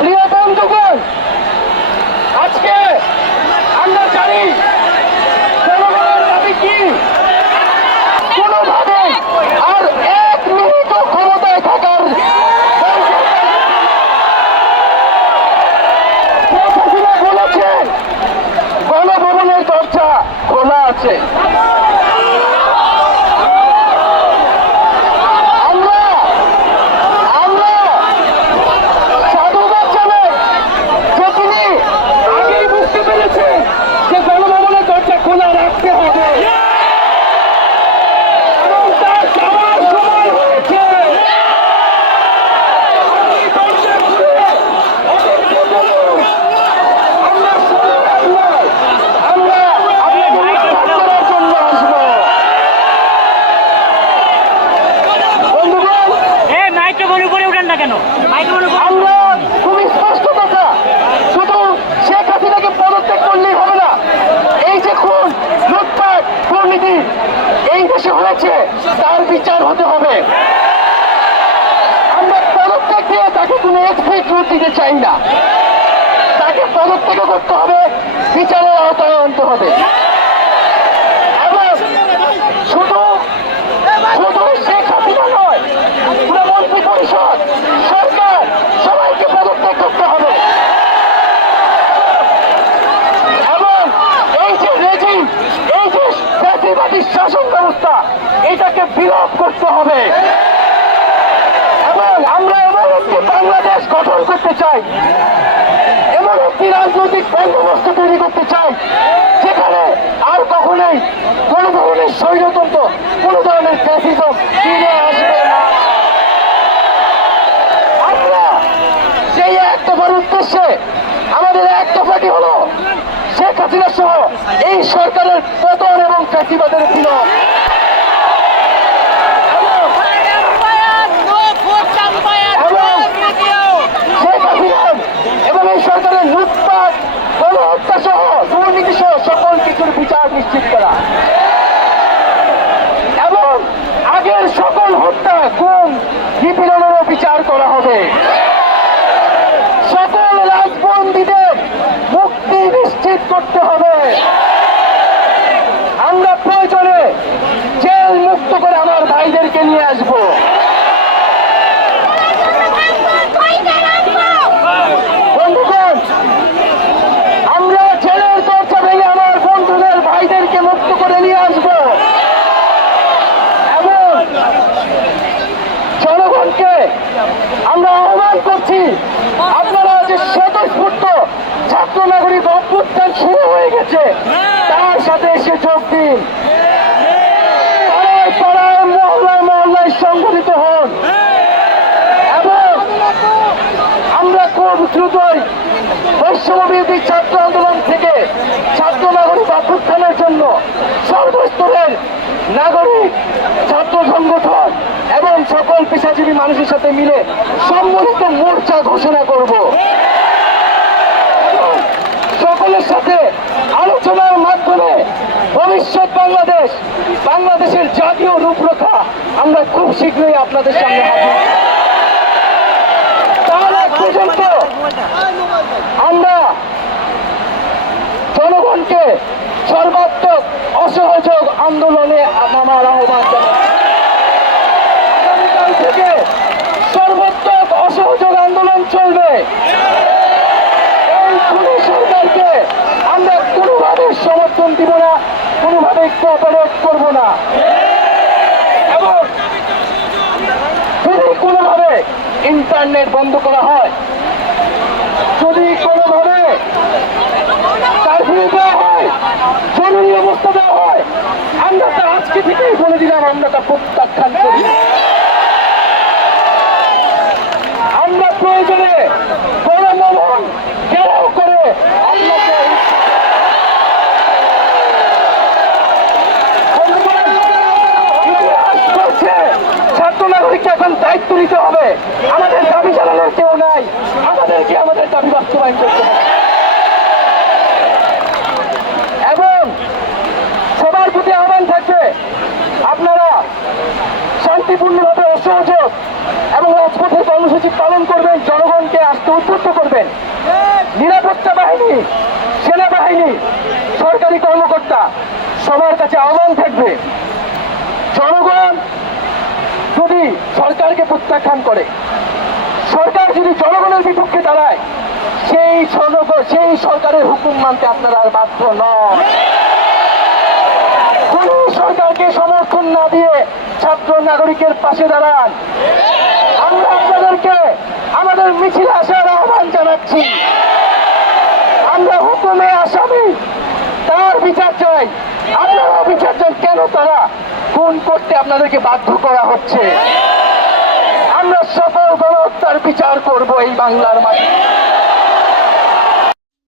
প্রিয় বন্ধুগণ, আজকে আমরা জানি জনগণের দাবি কি। কোনোভাবে আর এক মিনিট ক্ষমতায় থাকার বলেছেন গণভবনের দরজা খোলা আছে। খোলা রাখতে হবে এবং তার যাওয়ার সময় হয়েছে। আমরা করার জন্য আসবো। মাইক্রোফোন উপরে উঠেন না কেন? আমরা খুবই স্পষ্ট কথা, শুধু শেখ হাসিনাকে পদত্যাগ করলেই হবে না। এই যে খুন, লুটপাট, দুর্নীতি এই দেশে হয়েছে, তার বিচার হতে হবে। আমরা পদত্যাগ দিয়ে তাকে কোনো এক্সিট রুট দিতে চাই না। তাকে পদত্যাগ করতে হবে, বিচারের আওতায় আনতে হবে। এবং শুধু শুধু শেখ হাসিনা নয়, পুরো মন্ত্রী পরিষদ, সরকার সবাইকে পদত্যাগ করতে হবে। এবং এই যে রেজিম, এই যে ফ্যাসিবাদী শাসন ব্যবস্থা, এটাকে বিলোপ করতে হবে। এবং আমরা এমন একটি বাংলাদেশ গঠন করতে চাই, এমন একটি রাজনৈতিক বন্দোবস্ত তৈরি করতে চাই যেখানে আর কখনোই কোন ধরনের স্বৈরতন্ত্র, কোন ধরনের ফ্যাসিজম ফিরে আসবে না। আমরা সেই এক দফার উদ্দেশ্যে আমাদের এক দফাটি হলো শেখ হাসিনা সহ এই সরকারের পতন এবং ফ্যাসিবাদের বিলোপ। শেখ হাসিনা এবং এই সরকারের লুটপাট, গণহত্যা সহ দুর্নীতি সহ সকল কিছুর বিচার নিশ্চিত করা এবং আগের সকল হত্যা, খুন, নিপীড়নেরও বিচার করা হবে। সকল রাজবন্দীদের মুক্তি নিশ্চিত করতে হবে। আমরা প্রয়োজনে জেল মুক্ত করে আমার ভাইদেরকে নিয়ে আসবো। বন্ধুগণ, আমরা জেলের দরজা ভেঙে আমার বন্ধুদের ভাইদেরকে মুক্ত করে নিয়ে আসবো এবং জনগণকে আমরা আহ্বান করছি, আপনারা যে স্বতঃস্ফূর্ত ছাত্র নাগরিক অভ্যুত্থান শুরু হয়ে গেছে, তার সাথে এসে যোগ দিন। পাড়ায় পাড়ায়, মহল্লায় মহল্লায় সংগঠিত হন এবং আমরা খুব দ্রুতই বৈষম্যবিরোধী ছাত্র আন্দোলন থেকে ছাত্র নাগরিক অভ্যুত্থানের জন্য সর্বস্তরের নাগরিক, ছাত্র সংগঠন এবং সকল পেশাজীবী মানুষের সাথে মিলে সম্মিলিত মোর্চা ঘোষণা করব। সকলের সাথে আলোচনার মাধ্যমে ভবিষ্যৎ বাংলাদেশ, বাংলাদেশের জাতীয় রূপরেখা আমরা খুব শীঘ্রই আপনাদের সামনে হাজির। তার আগ পর্যন্ত আমরা জনগণকে সর্বাত্মক অসহযোগ আন্দোলনে নামার আহ্বান জানাই। আগামীকাল থেকে সর্বাত্মক অসহযোগ আন্দোলন চলবে। এই খুনি সরকারকে আমরা কোনোভাবে সমর্থন দিব না, কোনোভাবে কোঅপারেট করব না এবং যদি কোনোভাবে ইন্টারনেট বন্ধ করা হয়, যদি কোনোভাবে কারফিউ দেওয়া হয়, জরুরি অবস্থা দেওয়া হয়, আমরা তা আজকে থেকেই বলে দিলাম, আমরা তা প্রত্যাখ্যান করি। আমরা প্রয়োজনে গণভবন ঘেরাও করে আপনাকে ছাত্র নাগরিককে এখন দায়িত্ব নিতে হবে। আমাদের দাবি জানানোর কেউ নাই, আমাদেরকে আমাদের দাবি বাস্তবায়ন করতে হবে এবং সবার প্রতি আহ্বান থাকবে, আপনারা শান্তিপূর্ণভাবে অসহযোগ এবং রাজপথের কর্মসূচি পালন করবেন, জনগণকে আসতে উদ্বুদ্ধ করবেন। নিরাপত্তা বাহিনী, সেনাবাহিনী, সরকারি কর্মকর্তা সবার কাছে আহ্বান থাকবে, জনগণ যদি সরকারকে প্রত্যাখ্যান করে, সরকার যদি জনগণের বিপক্ষে দাঁড়ায়, সেই সরকারের হুকুম মানতে আপনারা আর বাধ্য নন। কোন সরকারকে সমর্থন না দিয়ে ছাত্র নাগরিকের পাশে দাঁড়ান। আমরা আপনাদেরকে আমাদের মিছিলে আসার আহ্বান জানাচ্ছি। আমরা হুকুমে আসামি, তার বিচার চাই। আপনারা বিচার চান কেন তারা খুন করতে আপনাদেরকে বাধ্য করা হচ্ছে। আমরা সকল গণহত্যার বিচার করব এই বাংলার মাটিতে।